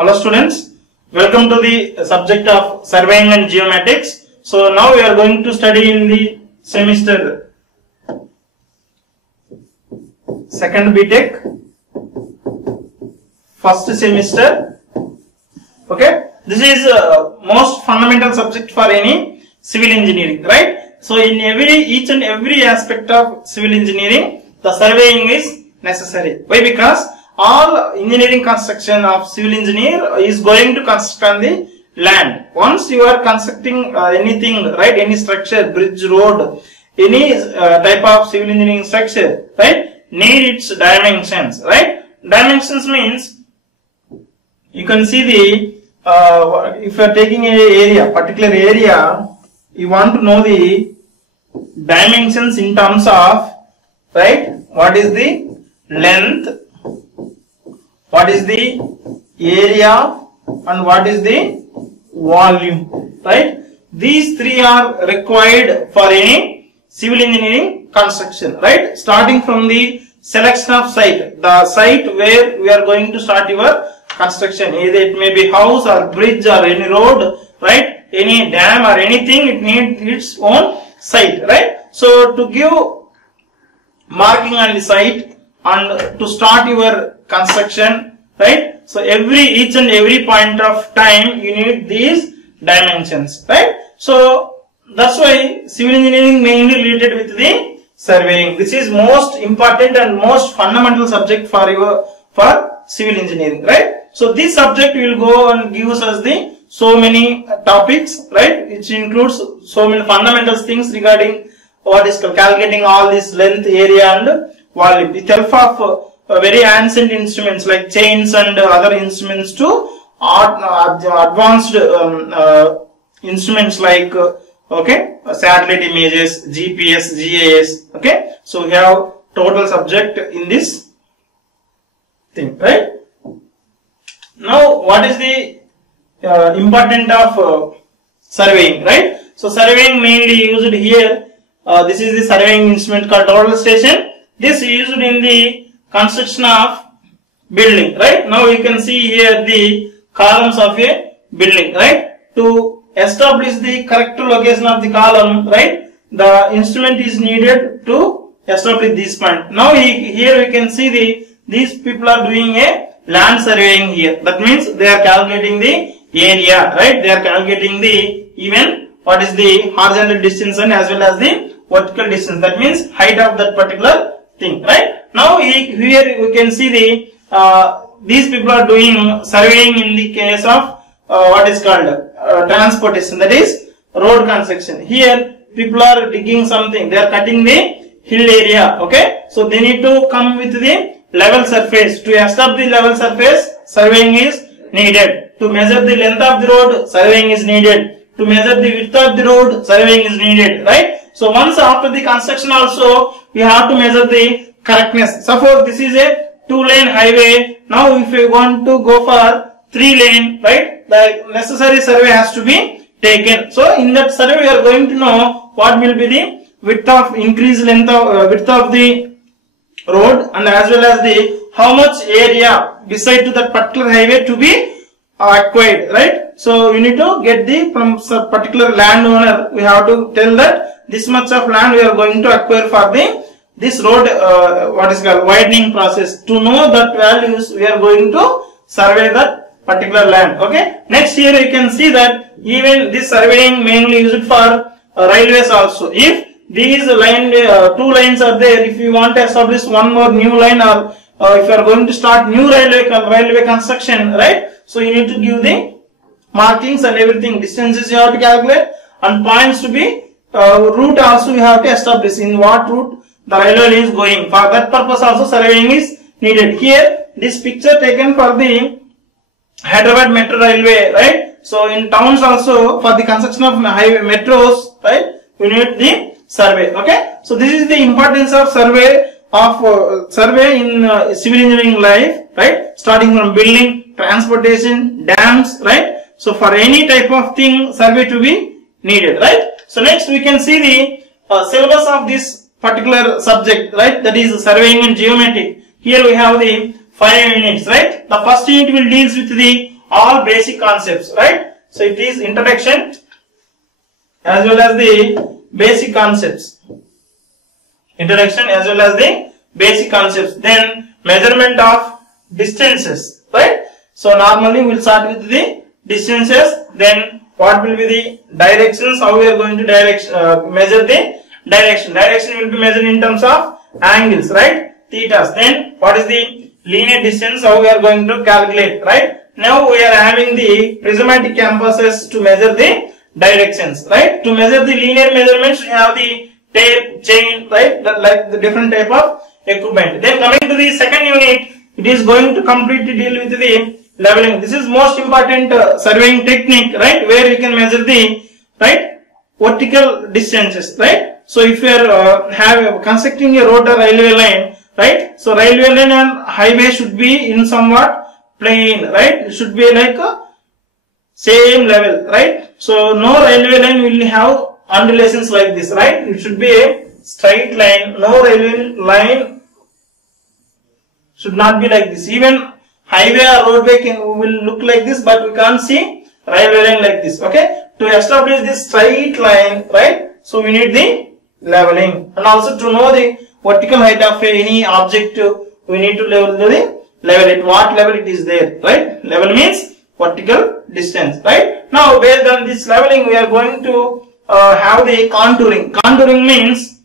Hello students, welcome to the subject of surveying and geomatics. So now we are going to study in the semester second BTech, first semester. Okay, this is most fundamental subject for any civil engineering, right? So in each and every aspect of civil engineering, the surveying is necessary. Why? Because all engineering construction of civil engineer is going to construct on the land. Once you are constructing anything, right, any structure, bridge, road, any type of civil engineering structure, right, need its dimensions, right? Dimensions means you can see the if you are taking an area, particular area, you want to know the dimensions in terms of, right, what is the length, what is the area, and what is the volume, right? These three are required for any civil engineering construction, right? Starting from the selection of site, the site where we are going to start your construction, either it may be house or bridge or any road, right? Any dam or anything, it needs its own site, right? So to give marking on the site and to start your construction, right? So each and every point of time you need these dimensions, right? So that's why civil engineering mainly related with the surveying. This is most important and most fundamental subject for civil engineering, right? So this subject will go and gives us the so many topics, right? Which includes so many fundamental things regarding what is calculating all this length, area, and volume. With help of very ancient instruments like chains and other instruments to advanced instruments like satellite images, GPS, GIS. Okay, so we have total subject in this thing, right? Now, what is the important of surveying, right? So surveying mainly used here. This is the surveying instrument called total station. This is used in the construction of building, right? Now you can see here the columns of a building, right? To establish the correct location of the column, right, the instrument is needed to establish this point. Now here we can see these people are doing a land surveying here. That means they are calculating the area, right? They are calculating the even what is the horizontal distance and as well as the vertical distance. That means height of that particular thing, right? Now here we can see these people are doing surveying in the case of what is called transportation, that is road construction. Here people are digging something, they are cutting the hill area, okay? So they need to come with the level surface. To establish the level surface, surveying is needed. To measure the length of the road, surveying is needed. To measure the width of the road, surveying is needed, right? So once after the construction also, we have to measure the correctness. Suppose this is a 2-lane highway. Now if we want to go for 3-lane, right, the necessary survey has to be taken. So in that survey we are going to know what will be the width of increased length of width of the road and as well as the how much area beside to that particular highway to be acquired, right? So you need to get the from some particular landowner. We have to tell that this much of land we are going to acquire for this road what is called widening process. To know that values we are going to survey that particular land. Okay. Next here you can see that even this surveying mainly used for railways also. If these line 2 lines are there, if you want to establish one more new line or if you are going to start new railway construction, right? So you need to give the markings and everything, distances you have to calculate and points to be route also you have to establish in what route the railway is going. For that purpose also surveying is needed. Here this picture taken for the Hyderabad Metro Railway, right? So in towns also for the construction of highway metros, right, we need the survey. Okay, so this is the importance of survey in civil engineering life, right? Starting from building, transportation, dams, right? So for any type of thing, survey to be needed, right? So next we can see the syllabus of this particular subject, right? That is surveying and geometry. Here we have the 5 units, right? The first unit will deals with the all basic concepts, right? So it is introduction as well as the basic concepts. Introduction as well as the basic concepts. Then measurement of distances, right? So normally we will start with the distances. Then what will be the directions? How we are going to measure the direction? Direction will be measured in terms of angles, right? Thetas. Then what is the linear distance? How we are going to calculate, right? Now we are having the prismatic compasses to measure the directions, right? To measure the linear measurements, we have the tape, chain, right? Like the different type of equipment. Then coming to the second unit, it is going to completely deal with the leveling. This is most important surveying technique, right? Where we can measure the vertical distances, right? So if you are constructing a road or railway line, right? So railway line and highway should be in somewhat plane, right? It should be like a same level, right? So no railway line will have undulations like this, right? It should be a straight line. No railway line should not be like this. Even highway or roadway will look like this, but we can't see railway line like this. Okay, to establish this straight line, right? So we need the leveling, and also to know the vertical height of any object, we need to level it. What level it is there, right? Level means vertical distance, right? Now based on this leveling, we are going to have the contouring. Contouring means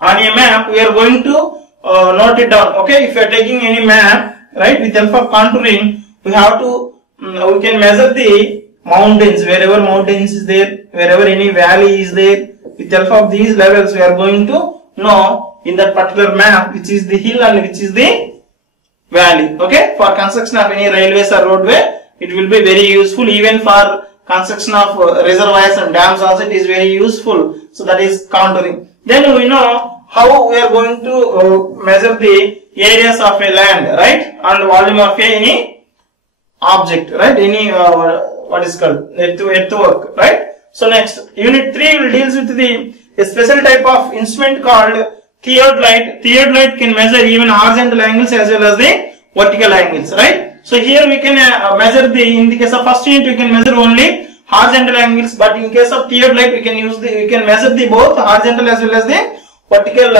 on a map we are going to note it down. Okay, if you are taking any map, right, with help of contouring, we have to we can measure the mountains, wherever mountains is there, wherever any valley is there. With help of these levels, we are going to know in that particular map which is the hill and which is the valley. Okay, for construction of any railways or roadway, it will be very useful. Even for construction of reservoirs and dams also, it is very useful. So that is contouring. Then we know how we are going to measure the areas of a land, right, and volume of any object, right, any what is called earthwork, right. So next, unit 3 will deals with a special type of instrument called theodolite. Theodolite can measure even horizontal angles as well as the vertical angles, right. So here we can measure in the case of first unit we can measure only horizontal angles, but in case of theodolite we can measure the both horizontal as well as the vertical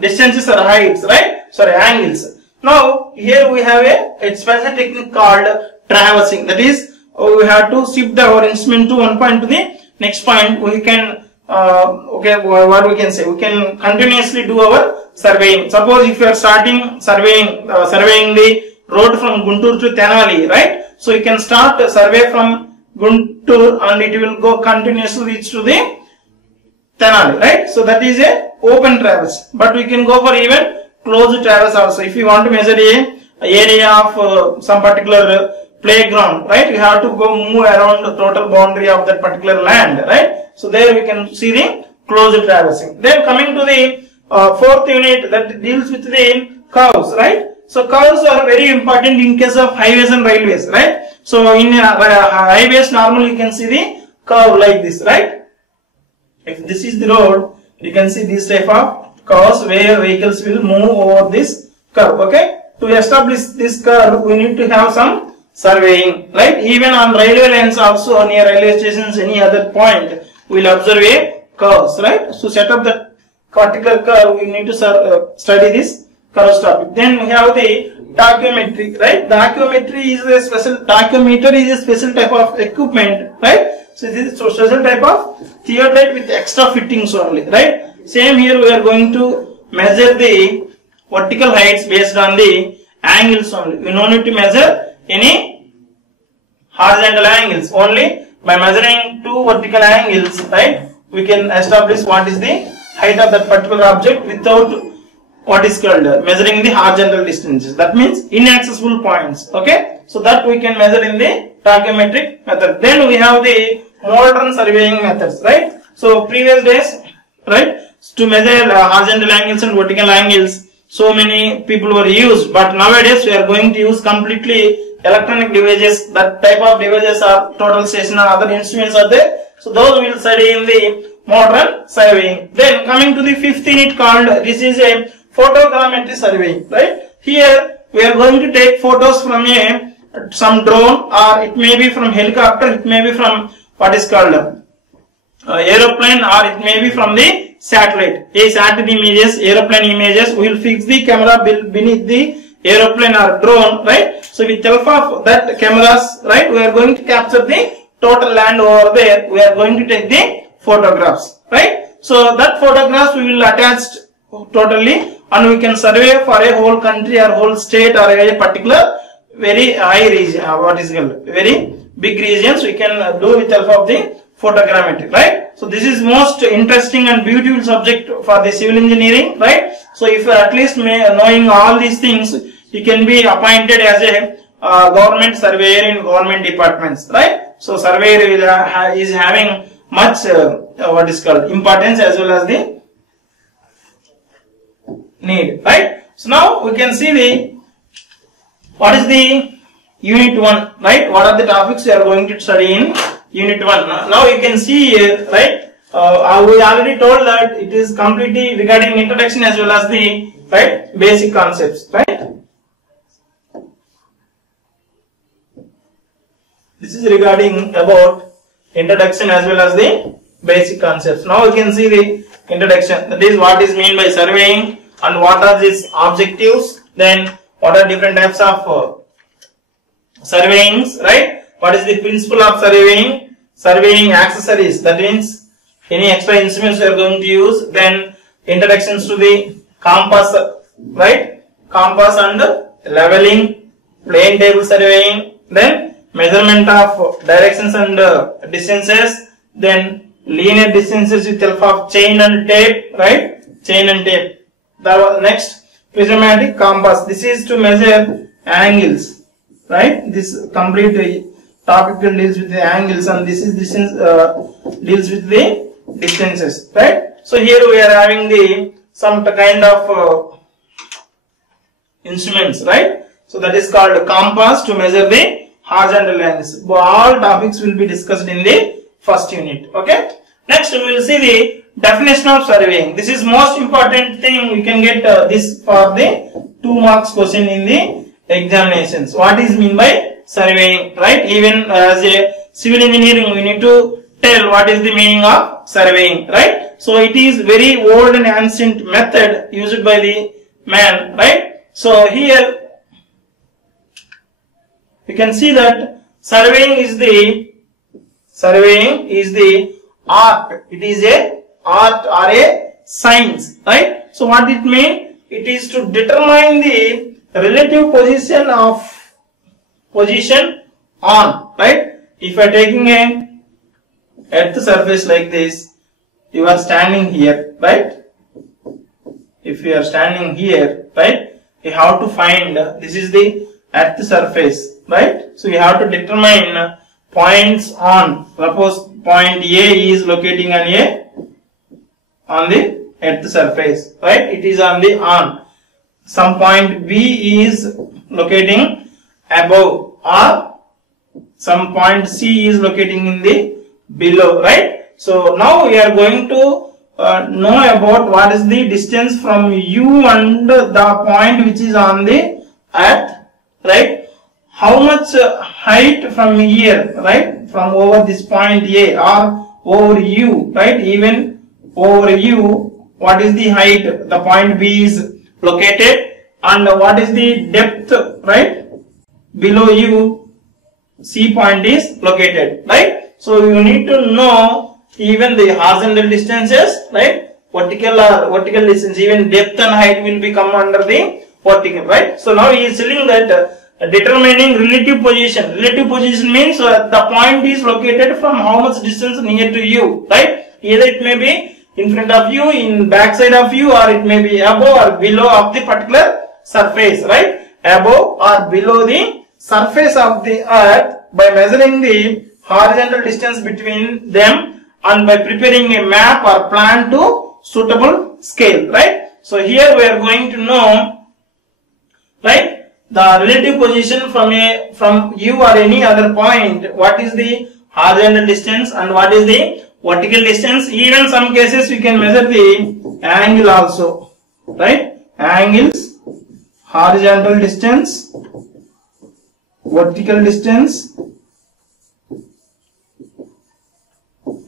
distances or heights, right? Sorry, angles. Now here we have a special technique called traversing. That is, we have to shift our instrument to one point to the next point. We can what we can say, we can continuously do our surveying. Suppose if you are starting surveying the road from Guntur to Tenali, right? So you can start a survey from Guntur and it will go continuously reach to the Tenali, right? So that is a open traverse, but we can go for even closed traverse also. If you want to measure a area of some particular playground, right, you have to go move around the total boundary of that particular land, right? So there we can see the closed traversing. Then coming to the fourth unit that deals with the curves, right? So curves are very important in case of highways and railways, right? So in highways normally you can see the curve like this, right? If this is the road, you can see this type of curves where vehicles will move over this curve. Okay, to establish this curve we need to have some surveying, right? Even on railway lines also, near railway stations, any other point, we will observe a curves, right? So set up that particular curve, we need to study this curves topic. Then we have the tachymetry, right? The tachymetry is a special, tachymeter is a special type of equipment, right? So this is a special type of theodolite with extra fittings only, right? Same here we are going to measure the vertical heights based on the angles only. We no need to measure any horizontal angles. Only by measuring two vertical angles, right, we can establish what is the height of that particular object without what is called measuring the horizontal distances. That means inaccessible points. Okay, so that we can measure in the tachymetric method. Then we have the modern surveying methods, right? So previous days, right, to measure horizontal angles and vertical angles, so many people were used, but nowadays we are going to use completely electronic devices. That type of devices are total station and other instruments are there. So those we will study in the modern surveying. Then coming to the fifth unit called, this is a photogrammetry surveying, right? Here we are going to take photos from a some drone, or it may be from helicopter, it may be from what is called aeroplane, or it may be from the satellite. A satellite images, aeroplane images, we will fix the camera beneath the aeroplane or drone, right? So with help of that cameras, right, we are going to capture the total land over there. We are going to take the photographs, right? So that photographs we will attach totally, and we can survey for a whole country or whole state or a particular very high region, what is called very big regions we can do with help of the photogrammetry, right? So this is most interesting and beautiful subject for the civil engineering, right? So if you at least knowing all these things, you can be appointed as a government surveyor in government departments, right? So surveyor is having much what is called importance as well as the need, right? So now we can see the what is the unit 1, right? What are the topics we are going to study in unit 1? Now you can see here, right? We already told that it is completely regarding introduction as well as the right basic concepts, right? This is regarding about introduction as well as the basic concepts. Now you can see the introduction. That is what is meant by surveying and what are its objectives. Then what are different types of surveyings, right? What is the principle of surveying? Surveying accessories, that means any extra instruments we are going to use. Then introductions to the compass, right? Compass and leveling, plane table surveying, then measurement of directions and distances, then linear distances with help of chain and tape, right? Chain and tape. The next, prismatic compass. This is to measure angles, right? This complete topic deals with the angles, and this is distance deals with the distances, right? So here we are having the some kind of instruments, right? So that is called compass to measure the horizontal angles. All topics will be discussed in the first unit. Okay. Next we will see the definition of surveying. This is most important thing. We can get this for the 2 marks question in the examinations. What is mean by surveying, right? Even as a civil engineering, we need to tell what is the meaning of surveying, right? So it is very old and ancient method used by the man, right? So here you can see that surveying is the art. It is a art or a science, right? So what it means? It is to determine the relative position on, right? If you are taking a earth surface like this, you are standing here, right? If you are standing here, right, you have to find this is the earth surface, right? So you have to determine points on. Suppose point A is locating on the earth surface, right? It is on the on. Some point B is locating above, or some point C is locating in the below, right? So now we are going to know about what is the distance from you and the point which is on the earth, right? How much height from here, right? From over this point A or over you, right? Even over you, what is the height the point B is located, and what is the depth, right? Below you, C point is located, right? So you need to know even the horizontal distances, right? Vertical distance, even depth and height will become under the vertical, right? So now he is telling that determining relative position. Relative position means the point is located from how much distance near to you, right? Either it may be in front of you, in back side of you, or it may be above or below of the particular surface, right? Above or below the surface of the earth by measuring the horizontal distance between them and by preparing a map or plan to suitable scale, right? So here we are going to know, right, the relative position from you or any other point, what is the horizontal distance and what is the vertical distance. Even some cases we can measure the angle also, right? Angles, horizontal distance vertical distance,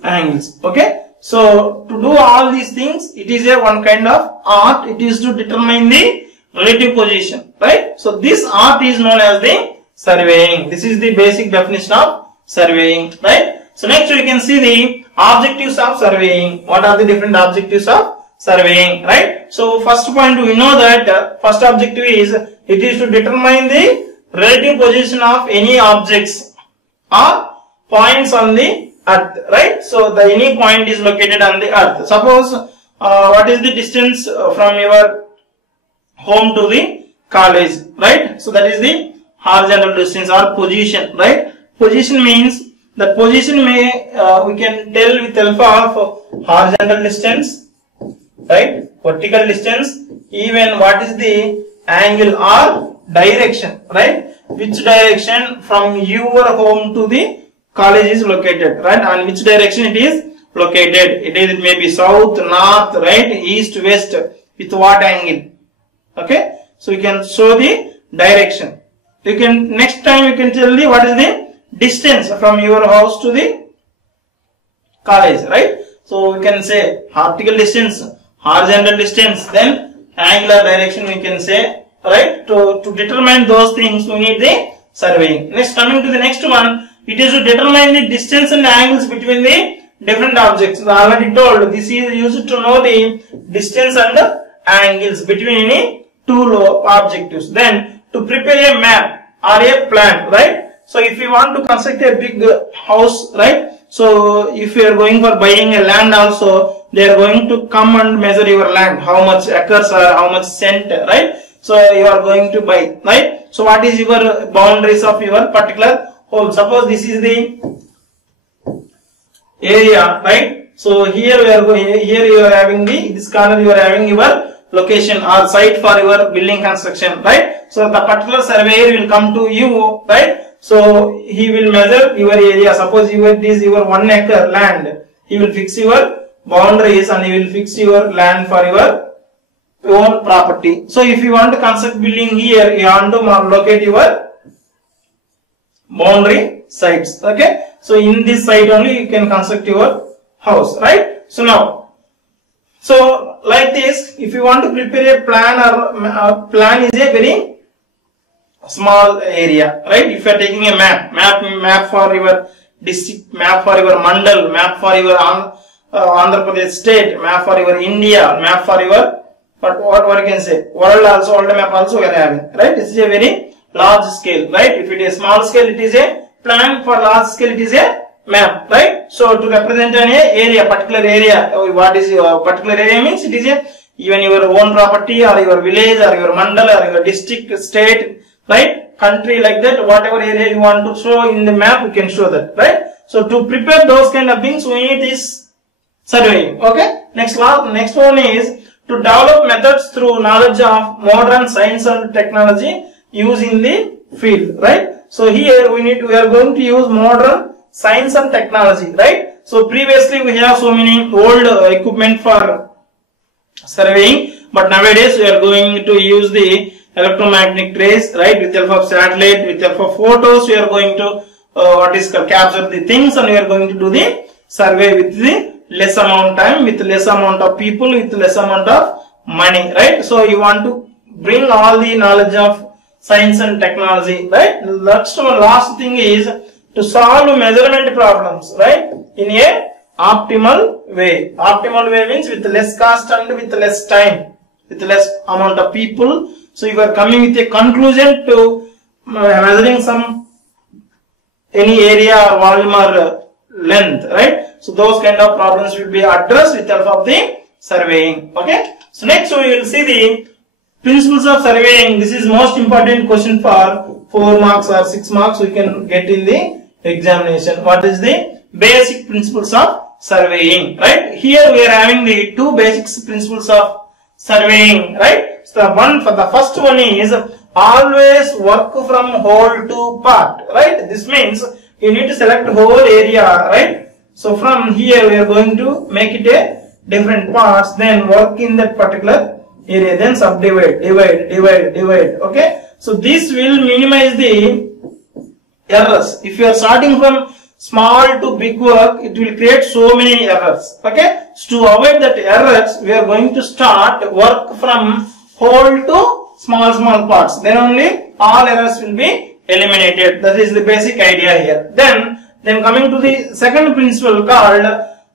angles. Okay, so to do all these things, it is a one kind of art. It is to determine the relative position, right? So this art is known as the surveying. This is the basic definition of surveying, right? So next we can see the objectives of surveying. What are the different objectives of surveying, right? So first point, we know that first objective is it is to determine the relative position of any objects or points on the earth, right? So the any point is located on the earth. Suppose what is the distance from your home to the college, right? So that is the horizontal distance or position, right? Position means the position may we can tell with help of horizontal distance, right? Vertical distance, even what is the angle or direction, right? Which direction from your home to the college is located, right? And which direction it is located. It may be south, north, right, east, west, with what angle. Okay, so you can show the direction. You can next time you can tell the what is the distance from your house to the college, right? So we can say vertical distance, horizontal distance, then angular direction we can say, right? To determine those things we need the surveying. Next, coming to the next one, it is to determine the distance and angles between the different objects. I already told this is used to know the distance and angles between any two objectives. Then to prepare a map or a plan, right? So if you want to construct a big house, right? So if you are going for buying a land also, they are going to come and measure your land, how much acres or how much cent, right? So you are going to buy, right? So what is your boundaries of your particular home? Suppose this is the area, right? So here we are going, here you are having the, this corner you are having your location or site for your building construction, right? So the particular surveyor will come to you, right? So he will measure your area. Suppose it is your 1 acre land. He will fix your boundaries and he will fix your land for your own property. So if you want to construct building here, you want to locate your boundary sites. Okay. So in this site only you can construct your house, right? So now, so like this, if you want to prepare a plan, or plan is a very small area, right? If you are taking a map for your district, map for your mandal, map for your Andhra Pradesh state, map for your India, map for your what you can say, world also, world map also we are having, right? This is a very large scale, right? If it is small scale, it is a plan. For large scale, it is a map, right? So to represent an area, particular area, what is your particular area means it is a even your own property or your village or your mandal or your district, state, right? Country, like that, whatever area you want to show in the map, you can show that, right? So to prepare those kind of things, we need this surveying. Okay. Next one is to develop methods through knowledge of modern science and technology used in the field, right? So here we are going to use modern science and technology, right? So previously we have so many old equipment for surveying, but nowadays we are going to use the electromagnetic rays, right? With the help of satellite, with the help of photos, we are going to capture the things, and we are going to do the survey with the less amount of time, with less amount of people, with less amount of money, right? So you want to bring all the knowledge of science and technology, right? Last thing is to solve measurement problems, right? In a optimal way. Optimal way means with less cost and with less time, with less amount of people. So you are coming with a conclusion to measuring any area or volume or length, right? So those kind of problems will be addressed with the help of the surveying. Okay. So next we will see the principles of surveying. This is most important question for 4 marks or 6 marks we can get in the examination. What is the basic principles of surveying, right? Here we are having the 2 basic principles of surveying, right? So the first one is always work from whole to part, right? This means you need to select whole area, right? So from here we are going to make it a different parts, then work in that particular area, then subdivide, divide. Okay. So this will minimize the errors. If you are starting from small to big work, it will create so many errors. Okay, so to avoid that errors, we are going to start work from whole to small parts. Then only all errors will be eliminated. That is the basic idea here. Then coming to the second principle called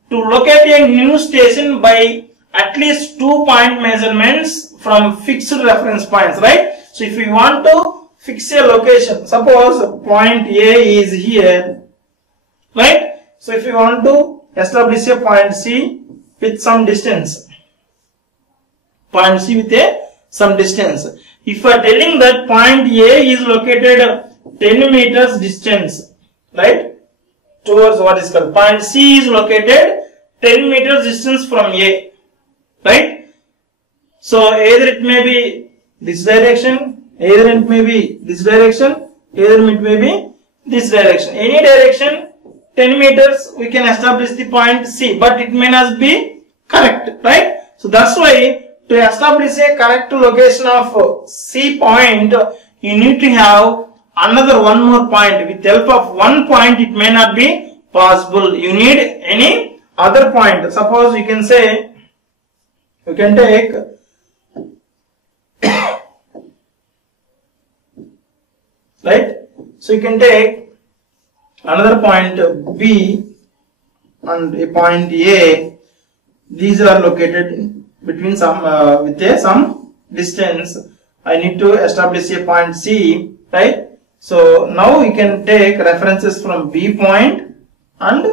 to locate a new station by at least 2 point measurements from fixed reference points, right? So if we want to fix a location, suppose point A is here, right? So if you want to establish a point C with some distance, point C with some distance. If you are telling that point A is located 10 meters distance, right, towards what is called point C is located 10 meters distance from A, right? So either it may be this direction, either it may be this direction, either it may be this direction. Any direction 10 meters we can establish the point C, but it may not be correct, right? So that's why to establish a correct location of C point, you need to have another one more point. With the help of one point, it may not be possible. You need any other point. Suppose you can say, you can take right. So you can take another point B and a point A. These are located between some with some distance. I need to establish a point C, right? So now we can take references from B point and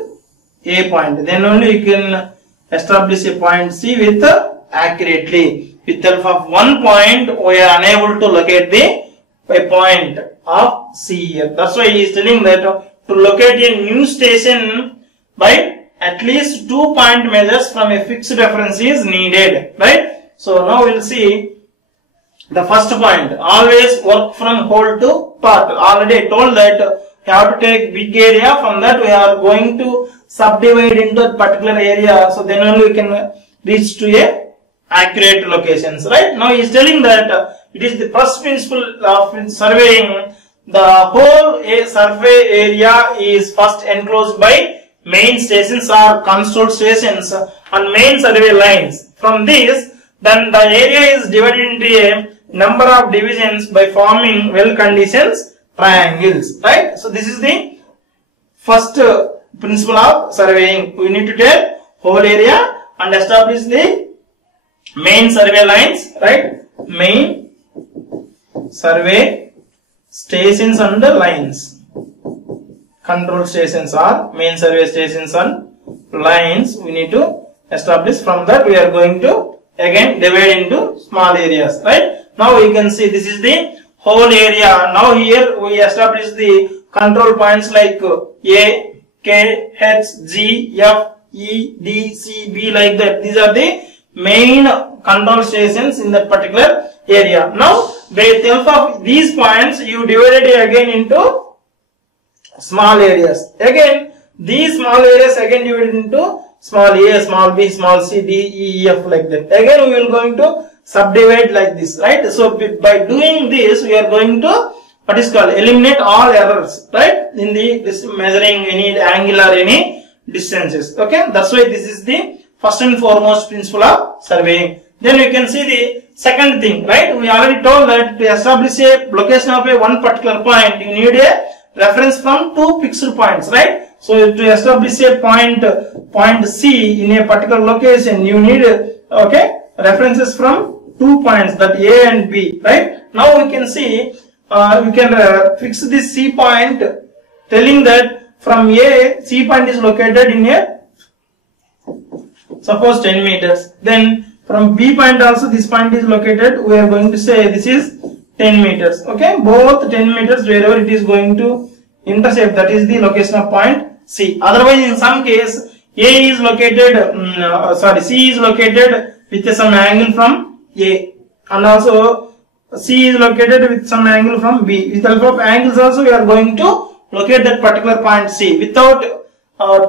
A point. Then only you can establish a point C with accurately. With the help of one point, we are unable to locate a point of C here. That's why he is telling that to locate a new station by at least 2 point measures from a fixed reference is needed, right? So now we'll see the first point. Always work from whole to part. Already I told that you have to take big area. From that we are going to subdivide into a particular area. So then only we can reach to a accurate locations, right? Now he is telling that it is the first principle of surveying. The whole survey area is first enclosed by main stations or control stations and main survey lines. From this, then the area is divided into a number of divisions by forming well-conditioned triangles, right? So this is the first principle of surveying. We need to take whole area and establish the main survey lines, right? Main survey stations and lines. Control stations are main survey stations and lines we need to establish. From that we are going to again divide into small areas, right? Now you can see this is the whole area. Now here we establish the control points like A, K, H, G, F, E, D, C, B, like that. These are the main control stations in that particular area. Now with the help of these points you divided it again into small areas. Again these small areas again divided into small a, small b, small c, d, e, f, like that. Again we will going to subdivide like this, right? So by doing this we are going to what is called eliminate all errors, right? In the measuring any angle or any distances. Okay, that's why this is the first and foremost principle of surveying. Then we can see the second thing, right? We already told that to establish a location of a one particular point, you need a reference from two fixed points, right? So to establish a point C in a particular location, you need references from 2 points, that A and B, right? Now we can see we can fix this C point, telling that from A, C point is located in a suppose 10 meters. Then from B point also this point is located. We are going to say this is 10 meters. Okay, both 10 meters wherever it is going to intercept, that is the location of point C. Otherwise, in some case, A is located, C is located with some angle from A, and also C is located with some angle from B. With the help of angles also, we are going to locate that particular point C. Without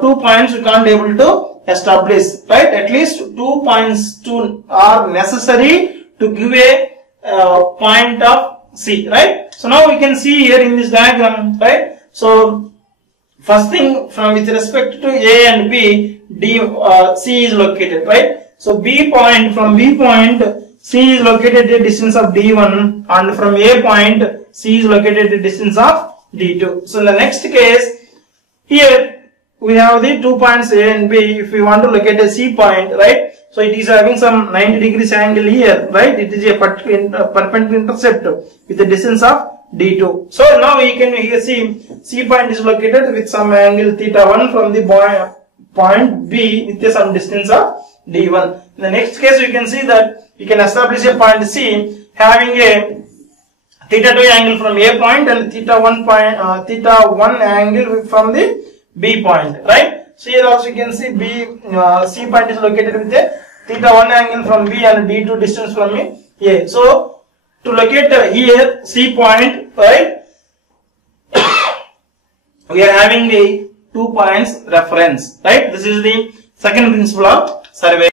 2 points, we can't able to establish, right? At least 2 points are necessary to give a point of C, right? So now we can see here in this diagram, right? So first thing, from with respect to A and B, C is located, right? So B point, from B point, C is located at a distance of D1, and from A point, C is located at a distance of D2. So in the next case, here we have the 2 points A and B. If we want to locate a C point, right? So it is having some 90 degrees angle here, right? It is a perpendicular intercept with a distance of D2. So now we can here see C point is located with some angle θ1 from the point B with some distance of D1. In the next case, you can see that we can establish a point C having a θ2 angle from A point and θ1 angle from the B point, right? So here also you can see C point is located with a θ1 angle from B and D2 distance from A. So to locate here C point, right, we are having the 2 points reference, right? This is the second principle of survey.